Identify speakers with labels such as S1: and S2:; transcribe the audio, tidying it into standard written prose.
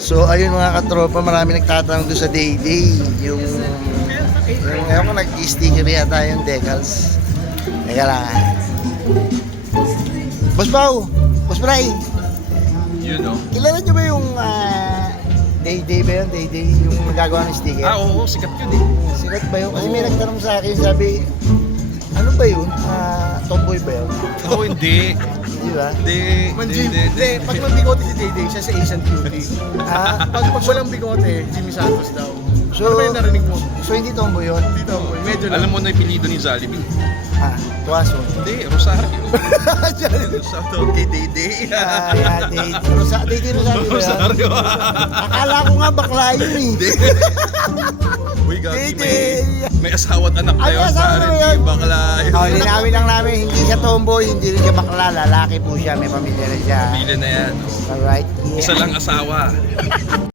S1: So ayun mga katropa, marami nagtatanong doon sa Day-Day. Yung ewan ko, nag-sticker yata yung decals. Teka lang ha. Boss Pao, Boss Bray,
S2: Yun o.
S1: kilala nyo ba yung Day-Day ba yun? Day-Day yung nagagawa ng sticker?
S2: Oo, sikat yun eh.
S1: Sikat ba yun? Kasi may nagtanong sa akin, sabi, ano ba yun? Tomboy ba yun?
S2: Oo, hindi.
S1: Di ba?
S3: Hindi, pag may bigote si Day-Day, siya sa Asian Cutie. Pag walang bigote, Jimmy Santos daw.
S1: So,
S3: Ano ba yung narinig mo?
S1: so hindi tomboy yun?
S3: Dito, medyo lang.
S2: Alam mo na yung pilido ni Jollibee?
S1: Tuwaso.
S2: Hindi, Rosario. Rosario kay Day-Day.
S1: Day-Day Rosario ba yan?
S2: Rosario.
S1: Akala ko nga bakla yun eh.
S2: Uy, gagi,
S1: Day-Day.
S2: may asawa at anak na
S1: Ay,
S2: yun.
S1: asawa
S2: Pare,
S1: na yun.
S2: di bakla yun.
S1: Linawin lang namin, hindi siya tomboy, hindi rin siya bakla, lalaki po siya, may pamilya na siya.
S2: Pili na yan.
S1: Alright,
S2: Isa lang asawa.